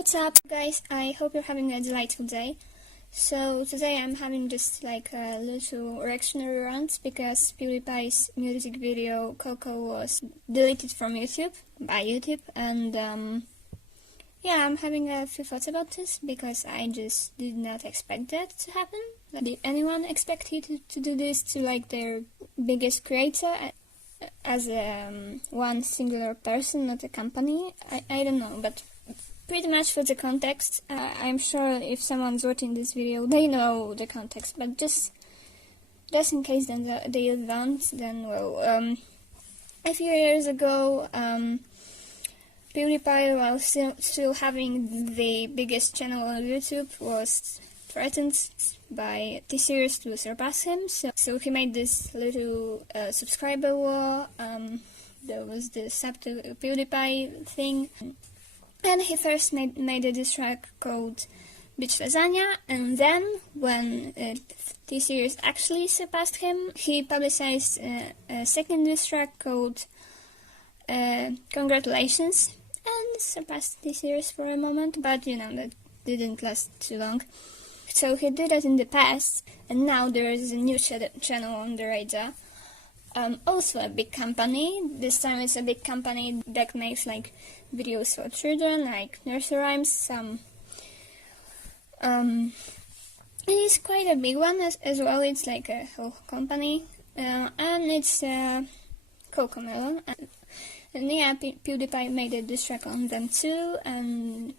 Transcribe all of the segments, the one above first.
What's up, guys? I hope you're having a delightful day. So today I'm having just like a little reactionary rant because PewDiePie's music video Coco was deleted from YouTube by YouTube, and yeah, I'm having a few thoughts about this because I just did not expect that to happen. Did anyone expect you to do this to like their biggest creator as one singular person, not a company? I don't know, but pretty much for the context, I'm sure if someone's watching this video, they know the context, but just in case then they don't, then well, a few years ago, PewDiePie, while still having the biggest channel on YouTube, was threatened by T-Series to surpass him, so he made this little subscriber war. There was the sub to PewDiePie thing. And he first made a diss track called Bitch Lasagna, and then, when T-Series actually surpassed him, he publicized a second diss track called Congratulations, and surpassed T-Series for a moment, but you know, that didn't last too long. So he did that in the past, and now there is a new channel on the radar. Also a big company. This time it's a big company that makes like videos for children, like nursery rhymes. It is quite a big one as well. It's like a whole company, and it's Cocomelon. And yeah, PewDiePie made a diss track on them too, and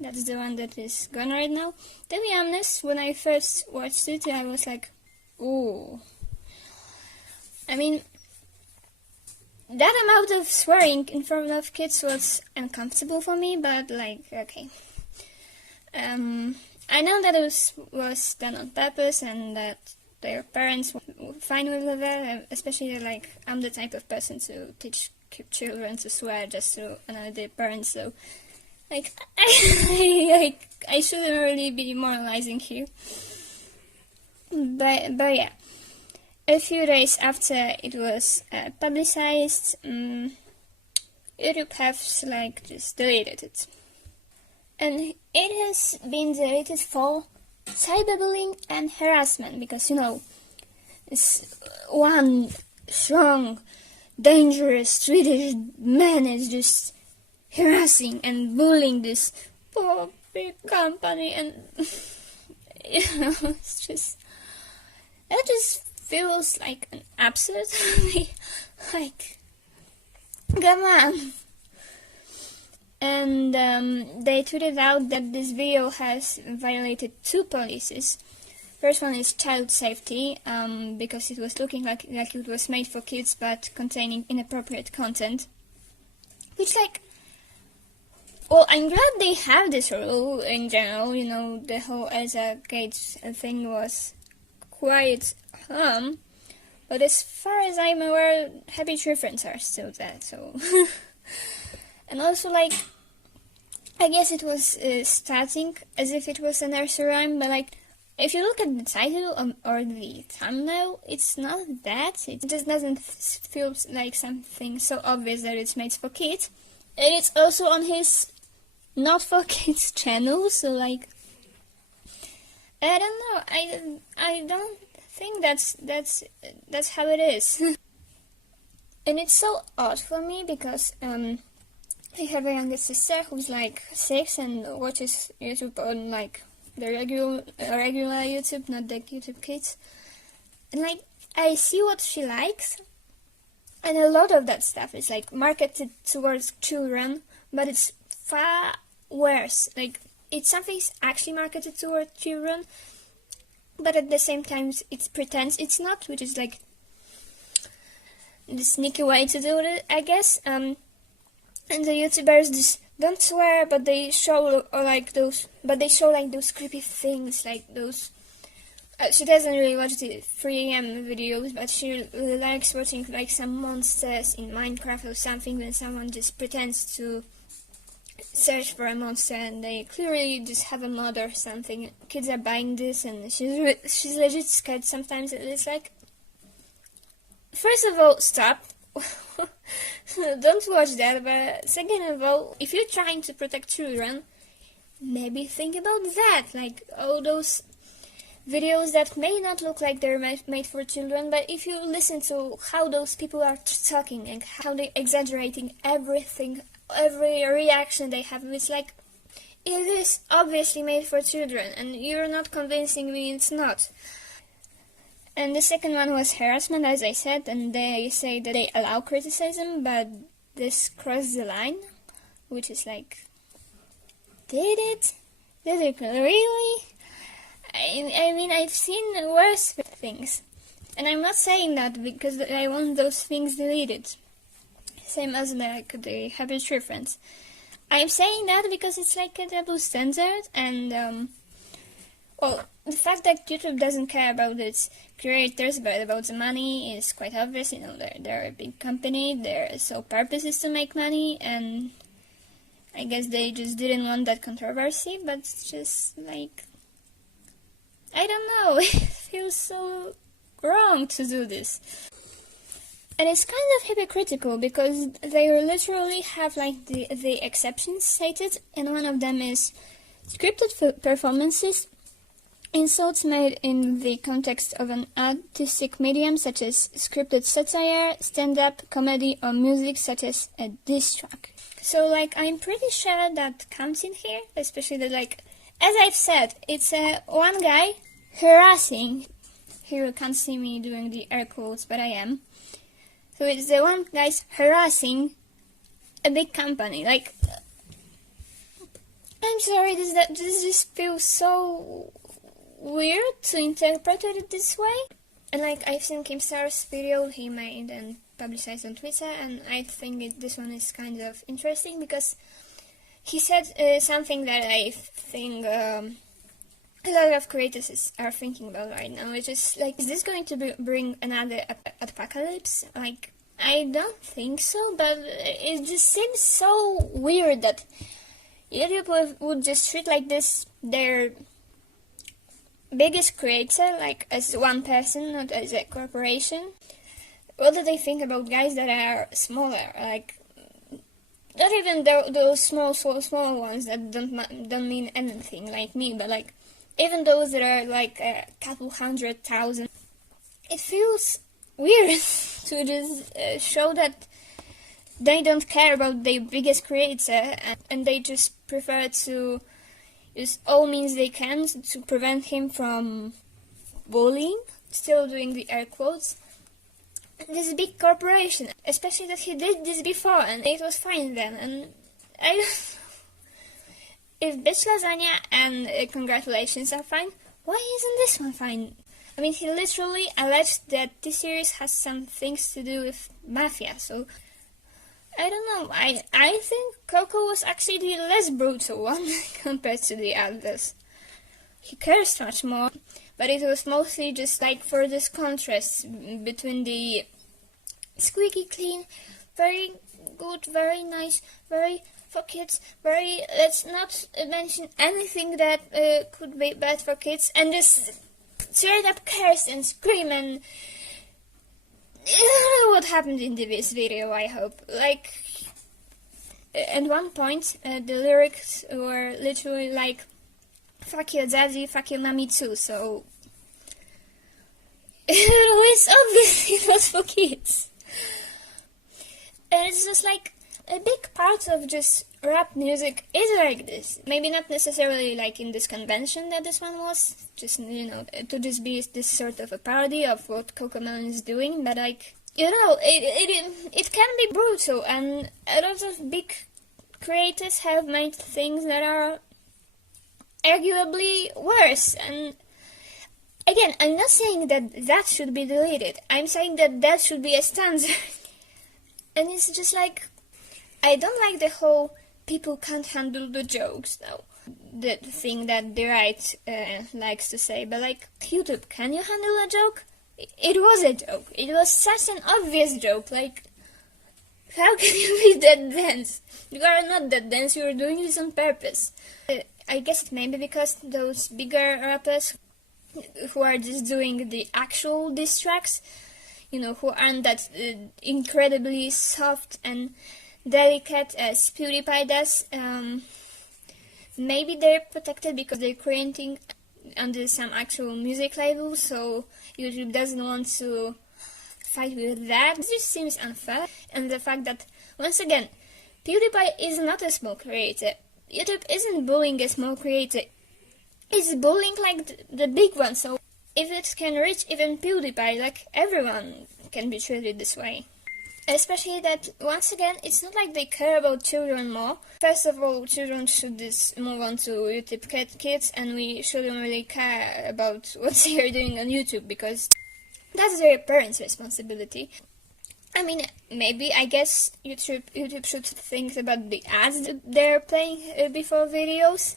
that's the one that is gone right now. To be honest, when I first watched it, I was like, ooh. I mean, that amount of swearing in front of kids was uncomfortable for me, but like, okay. I know that it was done on purpose and that their parents were fine with that, especially like, I'm the type of person to teach children to swear just to annoy their parents, so like, I shouldn't really be moralizing here. But yeah. A few days after it was publicized, YouTube has like just deleted it, and it has been deleted for cyberbullying and harassment, because you know, it's one strong, dangerous Swedish man is just harassing and bullying this poor big company, and you know, it's just that just feels like an absurd. Like, come on. And they tweeted out that this video has violated two policies. First one is child safety, because it was looking like it was made for kids but containing inappropriate content. Which, like, well, I'm glad they have this rule in general. You know, the whole Elsa Gates thing was quite but as far as I'm aware, Happy Tree Friends are still there, so and also, like, I guess it was starting as if it was a nursery rhyme, but like, if you look at the title or the thumbnail, it's not that. It just doesn't feel like something so obvious that it's made for kids, and it's also on his not for kids channel, so like, I don't know, I don't think that's how it is. And it's so odd for me because I have a younger sister who's like 6 and watches YouTube on like the regular YouTube, not the YouTube Kids, and like, I see what she likes, and a lot of that stuff is like marketed towards children, but it's far worse. Like, it's something actually marketed towards children, but at the same time it pretends it's not, which is like the sneaky way to do it, I guess. And the YouTubers just don't swear, but they show those creepy things, like those. She doesn't really watch the 3am videos, but she really likes watching like some monsters in Minecraft or something, when someone just pretends to search for a monster and they clearly just have a mod or something. Kids are buying this, and she's legit scared sometimes. It's like, first of all, stop. don't watch that. But second of all, if you're trying to protect children, maybe think about that. Like all those videos that may not look like they're made for children, but if you listen to how those people are talking and how they're exaggerating everything, every reaction they have, it's like, it is obviously made for children, and you're not convincing me it's not. And the second one was harassment, as I said, and they say that they allow criticism, but this crossed the line, which is like, did it? Did it really? I mean, I've seen worse things. And I'm not saying that because I want those things deleted. Same as like the Habit Reference. I'm saying that because it's like a double standard, and well, the fact that YouTube doesn't care about its creators but about the money is quite obvious. You know, they're a big company, their sole purpose is to make money, and I guess they just didn't want that controversy, but it's just like, I don't know, it feels so wrong to do this. And it's kind of hypocritical because they literally have like the exceptions stated, and one of them is scripted performances, insults made in the context of an artistic medium such as scripted satire, stand-up, comedy, or music such as a diss track. So like, I'm pretty sure that counts in here, especially that, like, as I've said, it's one guy harassing. Here you can't see me doing the air quotes, but I am. So it's the one guy's harassing a big company. Like, I'm sorry, this just feels so weird to interpret it this way. And like, I've seen Keemstar's video he made and publicized on Twitter, and I think this one is kind of interesting because he said something that I think a lot of creators are thinking about right now, which is like, is this going to bring another apocalypse? Like, I don't think so, but it just seems so weird that YouTube would just treat like this their biggest creator like as one person, not as a corporation. What do they think about guys that are smaller? Like, not even those small ones that don't mean anything, like me, but like even those that are like a couple 100,000. It feels weird to just show that they don't care about their biggest creator, and they just prefer to use all means they can to prevent him from bullying, still doing the air quotes, this big corporation, especially that he did this before and it was fine then. And I don't know, if Bitch Lasagna and Congratulations are fine, why isn't this one fine? I mean, he literally alleged that this series has some things to do with mafia, so I don't know. I think Coco was actually the less brutal one compared to the others. He cursed much more, but it was mostly just like for this contrast between the squeaky clean, very good, very nice, very for kids, very, let's not mention anything that could be bad for kids, and just straight up curse and scream, and I don't know what happened in this video, I hope. Like, at one point, the lyrics were literally like, fuck your daddy, fuck your mommy too, so it's obviously not for kids. And it's just like, a big part of just rap music is like this. Maybe not necessarily like in this convention that this one was, just, you know, to just be this sort of a parody of what Cocomelon is doing, but like, you know, it can be brutal, and a lot of big creators have made things that are arguably worse. And again, I'm not saying that should be deleted. I'm saying that should be a standard. And it's just like, I don't like the whole people can't handle the jokes now, the thing that the right likes to say, but like, YouTube, can you handle a joke? It was a joke. It was such an obvious joke. Like, how can you be that dense? You are not that dense, you are doing this on purpose. I guess it may be because those bigger rappers who are just doing the actual diss tracks, who aren't that incredibly soft and delicate as PewDiePie does. Maybe they're protected because they're creating under some actual music label, so YouTube doesn't want to fight with that. This just seems unfair, and the fact that, once again, PewDiePie is not a small creator. YouTube isn't bullying a small creator. It's bullying like the big one, so if it can reach even PewDiePie, like everyone can be treated this way. Especially that, once again, it's not like they care about children more. First of all, children should just move on to YouTube Kids, and we shouldn't really care about what they are doing on YouTube, because that's their parents' responsibility. I mean, maybe, I guess, YouTube should think about the ads that they're playing before videos.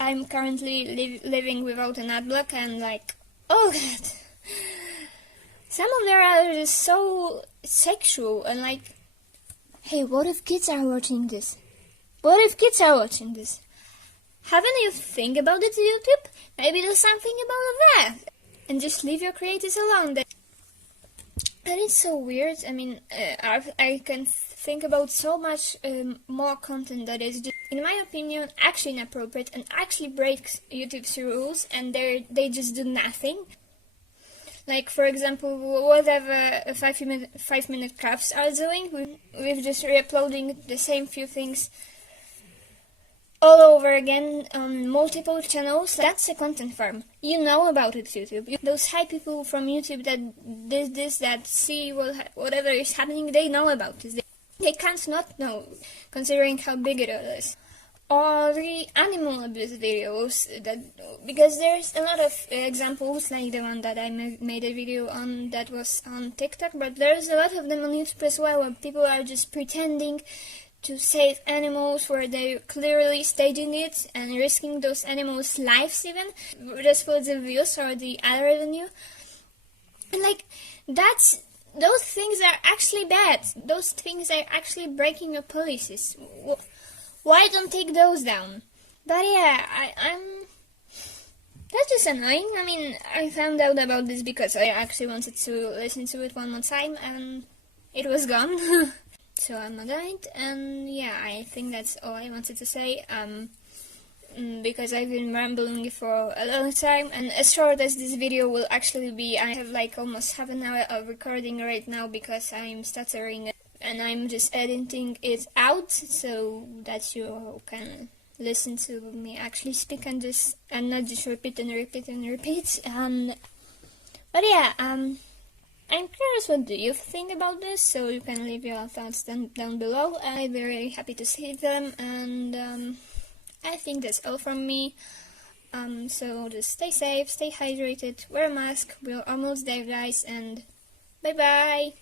I'm currently living without an ad block, and like, oh god. Some of their ads are just so sexual, and like, hey, what if kids are watching this? What if kids are watching this? Haven't you think about it, YouTube? Maybe do something about that, and just leave your creators alone. And it's so weird. I mean, I can think about so much more content that is, just, in my opinion, actually inappropriate and actually breaks YouTube's rules, and they just do nothing. Like, for example, whatever 5-minute crafts are doing, with just re-uploading the same few things all over again on multiple channels. That's a content farm. You know about it, YouTube. Those high people from YouTube that see whatever is happening, they know about this. They can't not know, considering how big it is. Or the animal abuse videos, because there's a lot of examples, like the one that I made a video on that was on TikTok, but there's a lot of them on YouTube as well, where people are just pretending to save animals, where they're clearly staging it and risking those animals' lives even, just for the views or the ad revenue. And like, those things are actually bad. Those things are actually breaking your policies. Why don't take those down? But yeah, that's just annoying. I mean, I found out about this because I actually wanted to listen to it one more time, and it was gone. So I'm not doing it, and yeah, I think that's all I wanted to say. Because I've been rambling for a long time, and as short as this video will actually be, I have like almost half an hour of recording right now because I'm stuttering. And I'm just editing it out so that you can listen to me actually speak and not just repeat and repeat and repeat. But yeah, I'm curious, what do you think about this? So you can leave your thoughts down below. I'd be really happy to see them, and I think that's all from me. So just stay safe, stay hydrated, wear a mask. We're almost there, guys, and bye bye.